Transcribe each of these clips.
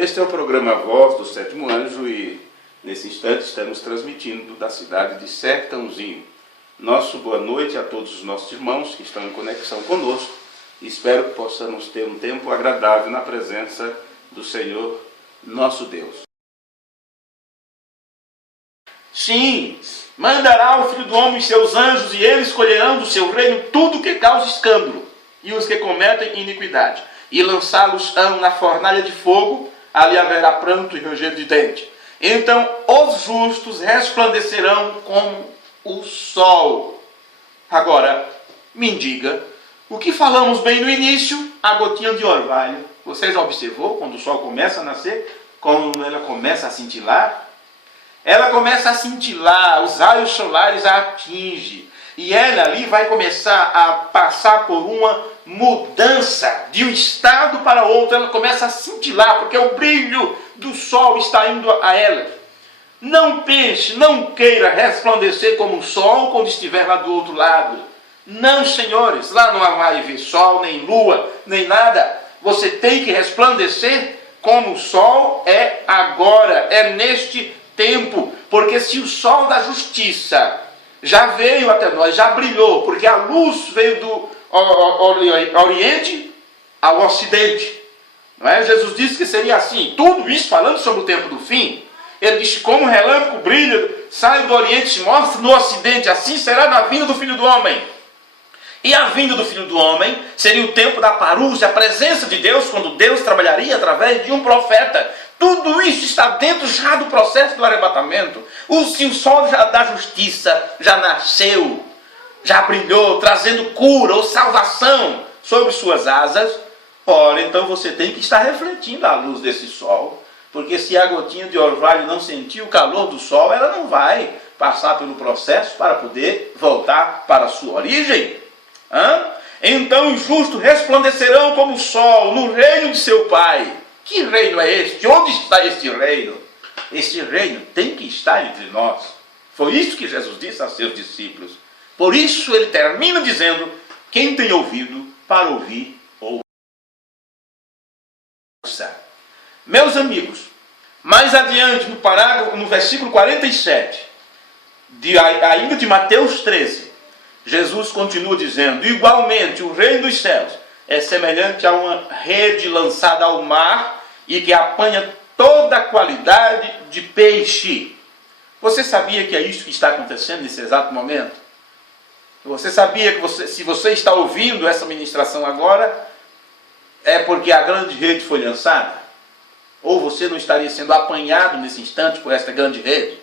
Este é o programa Voz do Sétimo Anjo e, nesse instante, estamos transmitindo da cidade de Sertãozinho. Nosso boa noite a todos os nossos irmãos que estão em conexão conosco. Espero que possamos ter um tempo agradável na presença do Senhor, nosso Deus. Sim, mandará o Filho do Homem seus anjos e eles escolherão do seu reino tudo que causa escândalo e os que cometem iniquidade, e lançá-los-ão na fornalha de fogo. Ali haverá pranto e ranger de dente. Então os justos resplandecerão como o sol. Agora, me diga, o que falamos bem no início, a gotinha de orvalho. Você já observou quando o sol começa a nascer, quando ela começa a cintilar? Ela começa a cintilar, os raios solares a atingem. E ela ali vai começar a passar por uma mudança de um estado para outro. Ela começa a cintilar, porque o brilho do sol está indo a ela. Não pense, não queira resplandecer como o sol quando estiver lá do outro lado. Não, senhores, lá não vai ver sol, nem lua, nem nada. Você tem que resplandecer como o sol é agora, é neste tempo. Porque se o sol da justiça já veio até nós, já brilhou, porque a luz veio do Oriente ao Ocidente. Não é? Jesus disse que seria assim. Tudo isso falando sobre o tempo do fim. Ele disse, como um relâmpago brilha, sai do Oriente e se mostra no Ocidente, assim será na vinda do Filho do Homem. E a vinda do Filho do Homem seria o tempo da parúzia, a presença de Deus, quando Deus trabalharia através de um profeta. Tudo isso está dentro já do processo do arrebatamento. O sol da justiça já nasceu, já brilhou, trazendo cura ou salvação sobre suas asas. Ora, então você tem que estar refletindo a luz desse sol. Porque se a gotinha de orvalho não sentir o calor do sol, ela não vai passar pelo processo para poder voltar para a sua origem. Então os justos resplandecerão como o sol no reino de seu Pai. Que reino é este? Onde está este reino? Este reino tem que estar entre nós. Foi isso que Jesus disse a seus discípulos. Por isso ele termina dizendo, quem tem ouvido para ouvir, ouça. Meus amigos, mais adiante no parágrafo, no versículo 47, ainda de Mateus 13, Jesus continua dizendo, igualmente o reino dos céus é semelhante a uma rede lançada ao mar e que apanha toda a qualidade de peixe. Você sabia que é isso que está acontecendo nesse exato momento? Você sabia que se você está ouvindo essa ministração agora, é porque a grande rede foi lançada? Ou você não estaria sendo apanhado nesse instante por esta grande rede?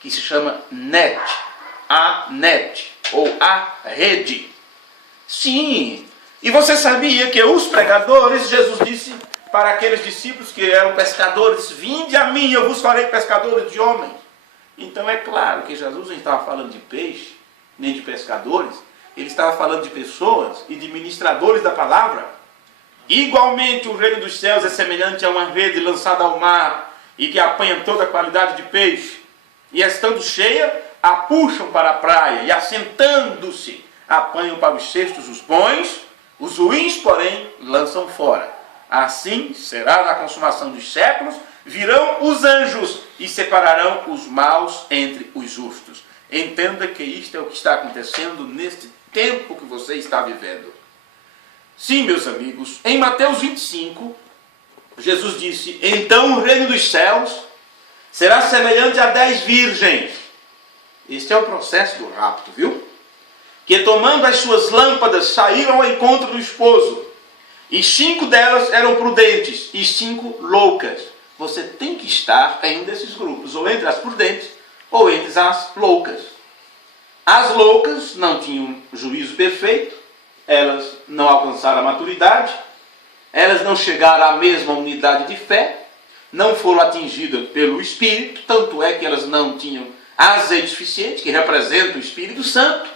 Que se chama net. A net. Ou a rede. Sim. E você sabia que os pregadores, Jesus disse para aqueles discípulos que eram pescadores, vinde a mim, eu vos farei pescadores de homens. Então é claro que Jesus não estava falando de peixe, nem de pescadores. Ele estava falando de pessoas e de ministradores da palavra. Igualmente o reino dos céus é semelhante a uma rede lançada ao mar e que apanha toda a qualidade de peixe. E estando cheia, a puxam para a praia e assentando-se, apanham para os cestos os bons, os ruins, porém, lançam fora. Assim será na consumação dos séculos, virão os anjos e separarão os maus entre os justos. Entenda que isto é o que está acontecendo neste tempo que você está vivendo. Sim, meus amigos, em Mateus 25, Jesus disse, então o reino dos céus será semelhante a 10 virgens. Este é o processo do rapto, viu? Que tomando as suas lâmpadas saíram ao encontro do esposo. E 5 delas eram prudentes e 5 loucas. Você tem que estar em um desses grupos, ou entre as prudentes, ou entre as loucas. As loucas não tinham juízo perfeito, elas não alcançaram a maturidade, elas não chegaram à mesma unidade de fé, não foram atingidas pelo Espírito, tanto é que elas não tinham azeite suficiente, que representa o Espírito Santo.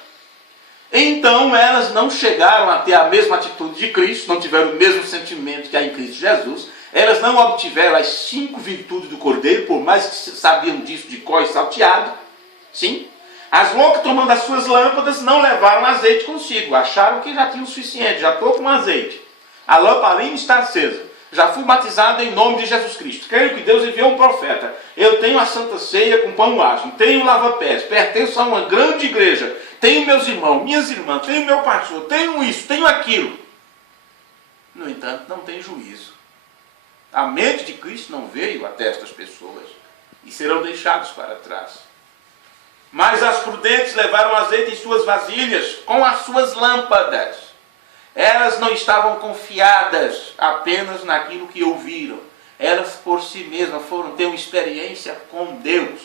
Então elas não chegaram a ter a mesma atitude de Cristo, não tiveram o mesmo sentimento que há em Cristo Jesus, elas não obtiveram as 5 virtudes do Cordeiro, por mais que sabiam disso de cor e salteado. Sim. As loucas, tomando as suas lâmpadas, não levaram azeite consigo, acharam que já tinham o suficiente, já estou com azeite. A lamparina está acesa. Já fui batizado em nome de Jesus Cristo. Creio que Deus enviou um profeta. Eu tenho a Santa Ceia com pão ágil. Tenho lava-pés. Pertenço a uma grande igreja. Tenho meus irmãos, minhas irmãs. Tenho meu pastor. Tenho isso, tenho aquilo. No entanto, não tem juízo. A mente de Cristo não veio até estas pessoas. E serão deixados para trás. Mas as prudentes levaram azeite em suas vasilhas com as suas lâmpadas. Elas não estavam confiadas apenas naquilo que ouviram. Elas por si mesmas foram ter uma experiência com Deus.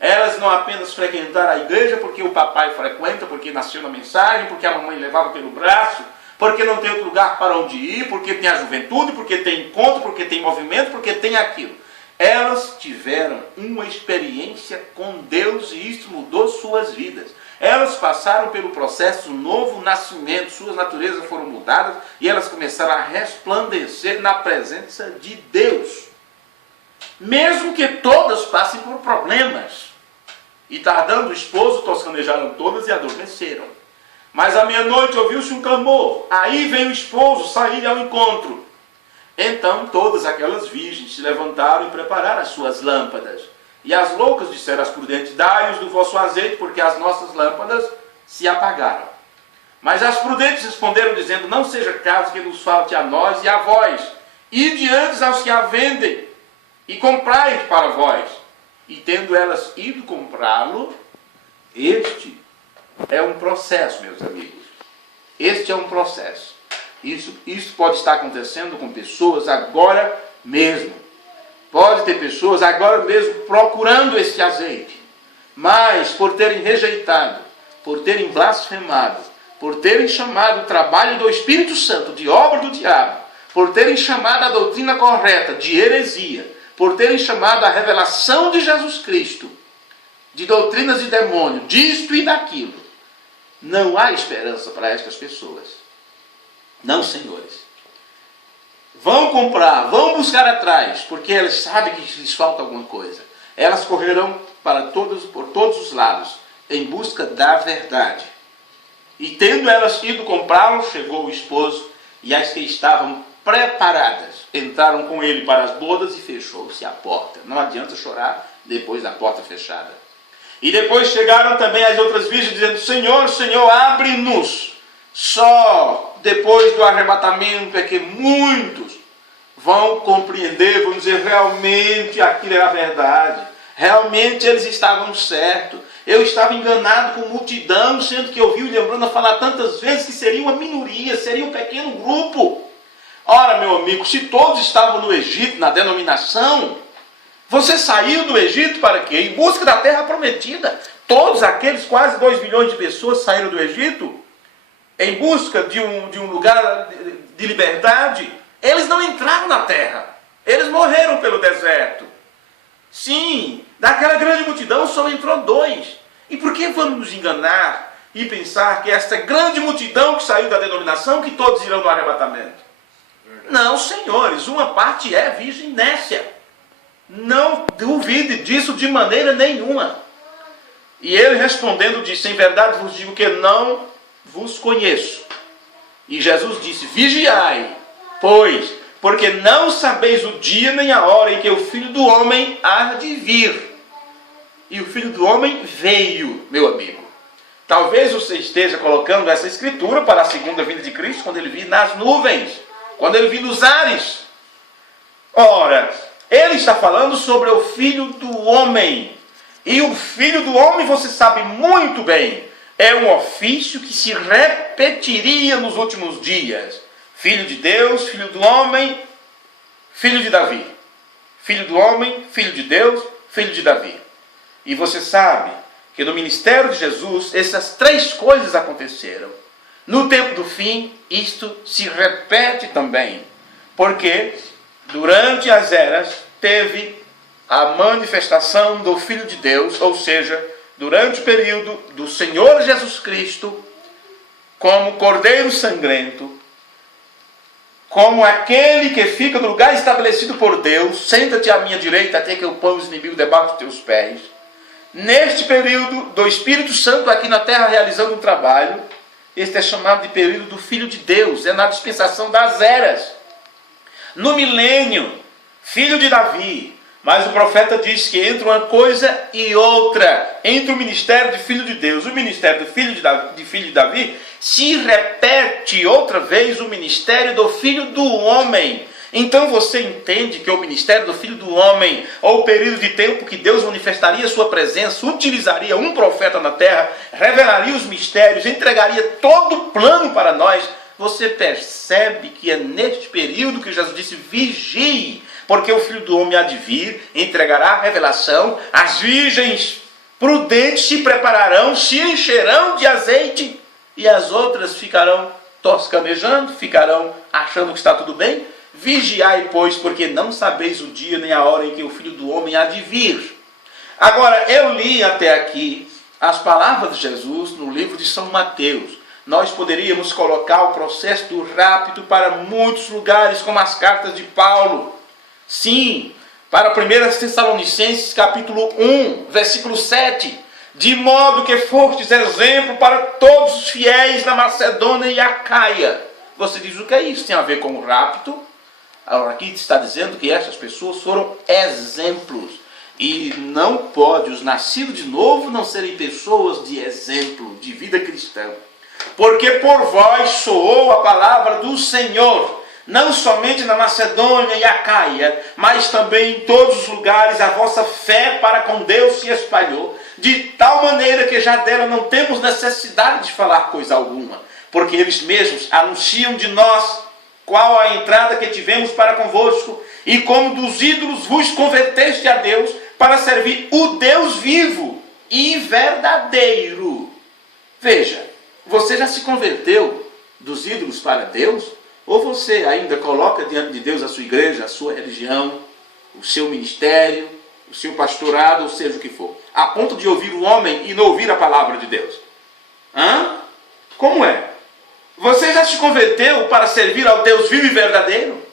Elas não apenas frequentaram a igreja porque o papai frequenta, porque nasceu na mensagem, porque a mamãe levava pelo braço, porque não tem outro lugar para onde ir, porque tem a juventude, porque tem encontro, porque tem movimento, porque tem aquilo. Elas tiveram uma experiência com Deus e isso mudou suas vidas. Elas passaram pelo processo novo nascimento, suas naturezas foram mudadas e elas começaram a resplandecer na presença de Deus. Mesmo que todas passem por problemas. E tardando o esposo, toscanejaram todas e adormeceram. Mas à meia-noite ouviu-se um clamor. Aí veio o esposo sair ao encontro. Então todas aquelas virgens se levantaram e prepararam as suas lâmpadas. E as loucas disseram às prudentes, dai-os do vosso azeite, porque as nossas lâmpadas se apagaram. Mas as prudentes responderam, dizendo, não seja caso que nos falte a nós e a vós. Ide antes aos que a vendem, e comprai para vós. E tendo elas ido comprá-lo, este é um processo, meus amigos. Este é um processo. Isso pode estar acontecendo com pessoas agora mesmo. Pode ter pessoas agora mesmo procurando esse azeite. Mas por terem rejeitado, por terem blasfemado, por terem chamado o trabalho do Espírito Santo de obra do diabo, por terem chamado a doutrina correta de heresia, por terem chamado a revelação de Jesus Cristo de doutrinas de demônio, disto e daquilo, não há esperança para estas pessoas. Não, senhores. Vão comprar, vão buscar atrás, porque elas sabem que lhes falta alguma coisa. Elas correrão por todos os lados, em busca da verdade. E tendo elas ido comprá-lo, chegou o esposo, e as que estavam preparadas entraram com ele para as bodas e fechou-se a porta. Não adianta chorar depois da porta fechada. E depois chegaram também as outras virgens, dizendo, Senhor, Senhor, abre-nos. Só depois do arrebatamento é que muitos vão compreender, vão dizer, realmente aquilo era verdade. Realmente eles estavam certos. Eu estava enganado com multidão, sendo que eu vi o William Branham falar tantas vezes que seria uma minoria, seria um pequeno grupo. Ora, meu amigo, se todos estavam no Egito, na denominação, você saiu do Egito para quê? Em busca da terra prometida. Todos aqueles quase 2 milhões de pessoas saíram do Egito em busca de um lugar de liberdade. Eles não entraram na terra. Eles morreram pelo deserto. Sim, daquela grande multidão só entrou 2. E por que vamos nos enganar e pensar que esta grande multidão que saiu da denominação, que todos irão no arrebatamento? Não, senhores, uma parte é virgem nécia. Não duvide disso de maneira nenhuma. E ele respondendo disse, em verdade vos digo que não vos conheço. E Jesus disse, vigiai, pois, porque não sabeis o dia nem a hora em que o Filho do Homem há de vir. E o Filho do Homem veio, meu amigo. Talvez você esteja colocando essa escritura para a segunda vinda de Cristo, quando ele vir nas nuvens, quando ele vir nos ares. Ora, ele está falando sobre o Filho do Homem. E o Filho do Homem, você sabe muito bem, é um ofício que se repetiria nos últimos dias. Filho de Deus, Filho do Homem, Filho de Davi. Filho do Homem, Filho de Deus, Filho de Davi. E você sabe que no ministério de Jesus, essas 3 coisas aconteceram. No tempo do fim, isto se repete também. Porque durante as eras, teve a manifestação do Filho de Deus, ou seja, durante o período do Senhor Jesus Cristo, como Cordeiro sangrento, como aquele que fica no lugar estabelecido por Deus, senta-te à minha direita até que eu ponha os inimigos debaixo dos teus pés. Neste período do Espírito Santo aqui na terra realizando um trabalho, este é chamado de período do Filho de Deus, é na dispensação das eras. no milênio, filho de Davi. Mas o profeta diz que entre uma coisa e outra, entre o ministério de filho de Deus e o ministério do filho de Davi, se repete outra vez o ministério do filho do homem. Então você entende que o ministério do filho do homem, ou o período de tempo que Deus manifestaria sua presença, utilizaria um profeta na terra, revelaria os mistérios, entregaria todo o plano para nós. Você percebe que é neste período que Jesus disse: vigie, porque o Filho do Homem há de vir, entregará a revelação, as virgens prudentes se prepararão, se encherão de azeite, e as outras ficarão toscanejando, ficarão achando que está tudo bem. Vigiai, pois, porque não sabeis o dia nem a hora em que o Filho do Homem há de vir. Agora, eu li até aqui as palavras de Jesus no livro de São Mateus. Nós poderíamos colocar o processo do rapto para muitos lugares, como as cartas de Paulo. Sim, para 1 Tessalonicenses capítulo 1, versículo 7. De modo que fostes exemplo para todos os fiéis na Macedônia e Acaia. Você diz, o que é isso? Tem a ver com o rapto? Agora aqui está dizendo que essas pessoas foram exemplos. E não pode os nascidos de novo não serem pessoas de exemplo, de vida cristã. Porque por vós soou a palavra do Senhor, não somente na Macedônia e Acaia, mas também em todos os lugares a vossa fé para com Deus se espalhou, de tal maneira que já dela não temos necessidade de falar coisa alguma, porque eles mesmos anunciam de nós qual a entrada que tivemos para convosco, e como dos ídolos vos converteste a Deus, para servir o Deus vivo e verdadeiro. Veja, você já se converteu dos ídolos para Deus? Ou você ainda coloca diante de Deus a sua igreja, a sua religião, o seu ministério, o seu pastorado, ou seja o que for, a ponto de ouvir o homem e não ouvir a palavra de Deus? Como é? Você já se converteu para servir ao Deus vivo e verdadeiro?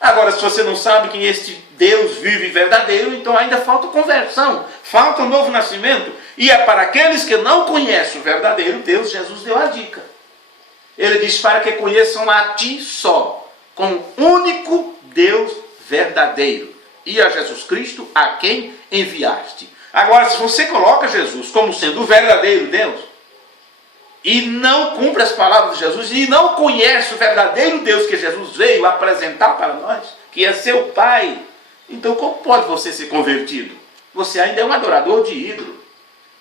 Agora, se você não sabe quem é este Deus vivo e verdadeiro, então ainda falta conversão, falta um novo nascimento. E é para aqueles que não conhecem o verdadeiro Deus, Jesus deu a dica. Ele diz para que conheçam a ti só, com o único Deus verdadeiro, e a Jesus Cristo, a quem enviaste. Agora, se você coloca Jesus como sendo o verdadeiro Deus, e não cumpre as palavras de Jesus, e não conhece o verdadeiro Deus que Jesus veio apresentar para nós, que é seu Pai, então como pode você ser convertido? Você ainda é um adorador de ídolo,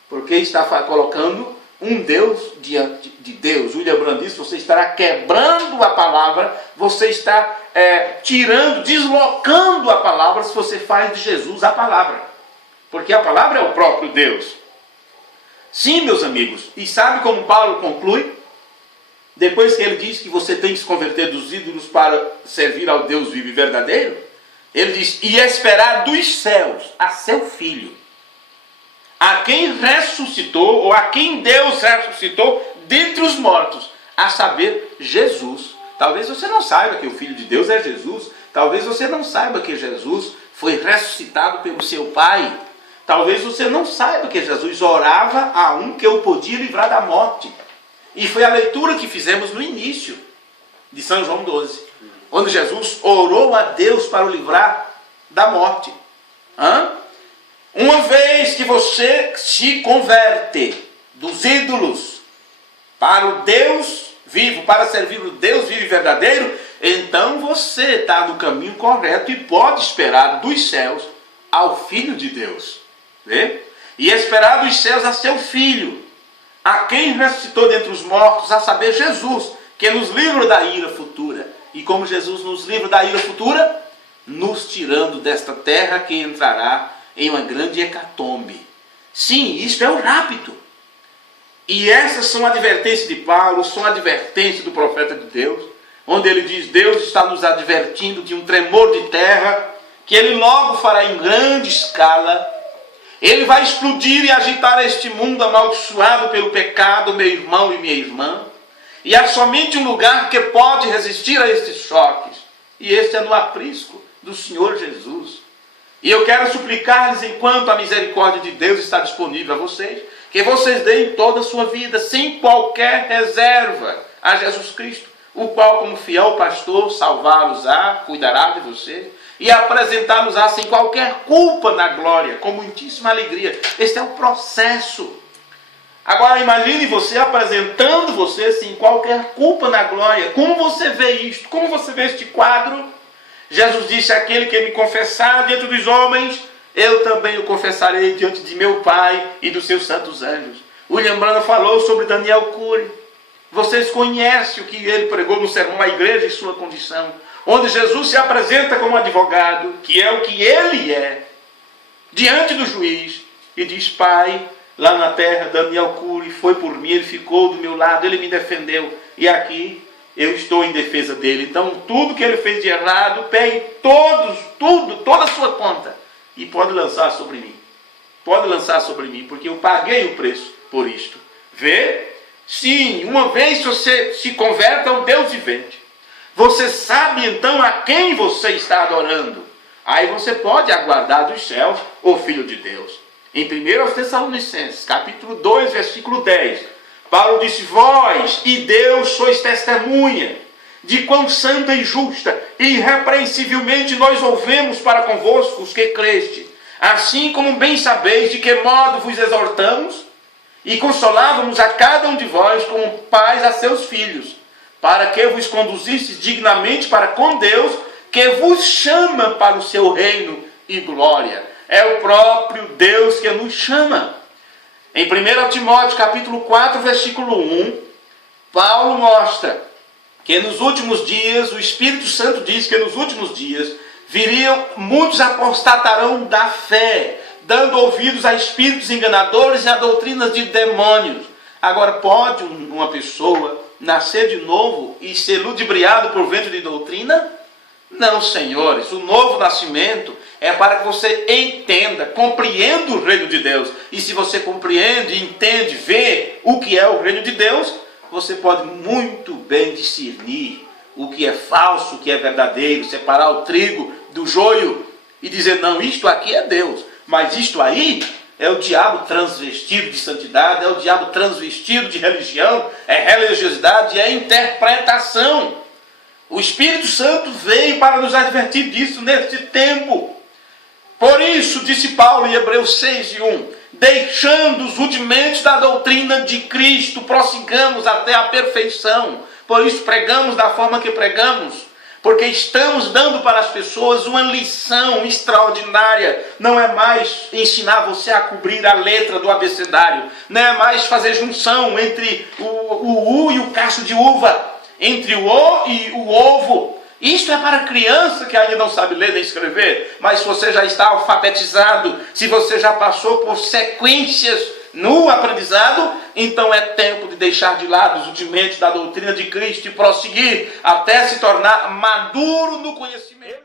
porque está colocando um Deus diante de Deus. William Brandt diz: você estará quebrando a palavra, você está tirando, deslocando a palavra, se você faz de Jesus a palavra, porque a palavra é o próprio Deus. Sim, meus amigos, e sabe como Paulo conclui? Depois que ele diz que você tem que se converter dos ídolos para servir ao Deus vivo e verdadeiro, ele diz: e esperar dos céus a seu Filho, a quem ressuscitou, ou a quem Deus ressuscitou dentre os mortos, a saber, Jesus. Talvez você não saiba que o Filho de Deus é Jesus, talvez você não saiba que Jesus foi ressuscitado pelo seu Pai, talvez você não saiba que Jesus orava a um que o podia livrar da morte. E foi a leitura que fizemos no início de São João 12, onde Jesus orou a Deus para o livrar da morte. Uma vez que você se converte dos ídolos para o Deus vivo, para servir o Deus vivo e verdadeiro, então você está no caminho correto e pode esperar dos céus ao Filho de Deus. Vê? E esperar dos céus a seu Filho, a quem ressuscitou dentre os mortos, a saber, Jesus, que nos livra da ira futura. E como Jesus nos livra da ira futura, nos tirando desta terra que entrará em uma grande hecatombe. Sim, isto é o rapto. E essas são advertências de Paulo, são advertências do profeta de Deus, onde ele diz: Deus está nos advertindo de um tremor de terra, que ele logo fará em grande escala. Ele vai explodir e agitar este mundo amaldiçoado pelo pecado, meu irmão e minha irmã. E há somente um lugar que pode resistir a estes choques, e este é no aprisco do Senhor Jesus. E eu quero suplicar-lhes, enquanto a misericórdia de Deus está disponível a vocês, que vocês deem toda a sua vida, sem qualquer reserva, a Jesus Cristo, o qual, como fiel pastor, salvá-los-á, cuidará de você, e apresentá-los-á sem qualquer culpa na glória, com muitíssima alegria. Este é o processo. Agora imagine você apresentando você sem qualquer culpa na glória. Como você vê isto? Como você vê este quadro? Jesus disse: aquele que me confessar diante dos homens, eu também o confessarei diante de meu Pai e dos seus santos anjos. William Branham falou sobre Daniel Cury. Vocês conhecem o que ele pregou no sermão à igreja e sua condição, onde Jesus se apresenta como advogado, que é o que ele é, diante do juiz, e diz: Pai, lá na terra Daniel Cury foi por mim, ele ficou do meu lado, ele me defendeu, e aqui eu estou em defesa dele. Então tudo que ele fez de errado, pegue toda a sua conta, e pode lançar sobre mim. Pode lançar sobre mim, porque eu paguei o preço por isto. Vê? Sim, uma vez você se converte ao Deus vivente, você sabe então a quem você está adorando. Aí você pode aguardar dos céus o Filho de Deus. Em 1 Tessalonicenses, capítulo 2, versículo 10, Paulo disse: vós e Deus sois testemunha de quão santa e justa e irrepreensivelmente nós ouvemos para convosco os que creste, assim como bem sabeis de que modo vos exortamos e consolávamos a cada um de vós como pais a seus filhos, para que vos conduzistes dignamente para com Deus, que vos chama para o seu reino e glória. É o próprio Deus que nos chama. Em 1 Timóteo capítulo 4, versículo 1, Paulo mostra que nos últimos dias, o Espírito Santo diz que nos últimos dias muitos apostatarão da fé, dando ouvidos a espíritos enganadores e a doutrinas de demônios. Agora, pode uma pessoa nascer de novo e ser ludibriado por vento de doutrina? Não, senhores. O novo nascimento é para que você entenda, compreenda o reino de Deus. E se você compreende, entende, vê o que é o reino de Deus, você pode muito bem discernir o que é falso, o que é verdadeiro, separar o trigo do joio e dizer: não, isto aqui é Deus. Mas isto aí é o diabo transvestido de santidade, é o diabo transvestido de religião, é religiosidade, é interpretação. O Espírito Santo veio para nos advertir disso neste tempo. Por isso, disse Paulo em Hebreus 6:1, deixando os rudimentos da doutrina de Cristo, prossigamos até a perfeição. Por isso pregamos da forma que pregamos, porque estamos dando para as pessoas uma lição extraordinária. Não é mais ensinar você a cobrir a letra do abecedário. Não é mais fazer junção entre o U e o cacho de uva, entre o O e o ovo. Isto é para criança que ainda não sabe ler nem escrever. Mas se você já está alfabetizado, se você já passou por sequências no aprendizado, então é tempo de deixar de lado os rudimentos da doutrina de Cristo e prosseguir até se tornar maduro no conhecimento.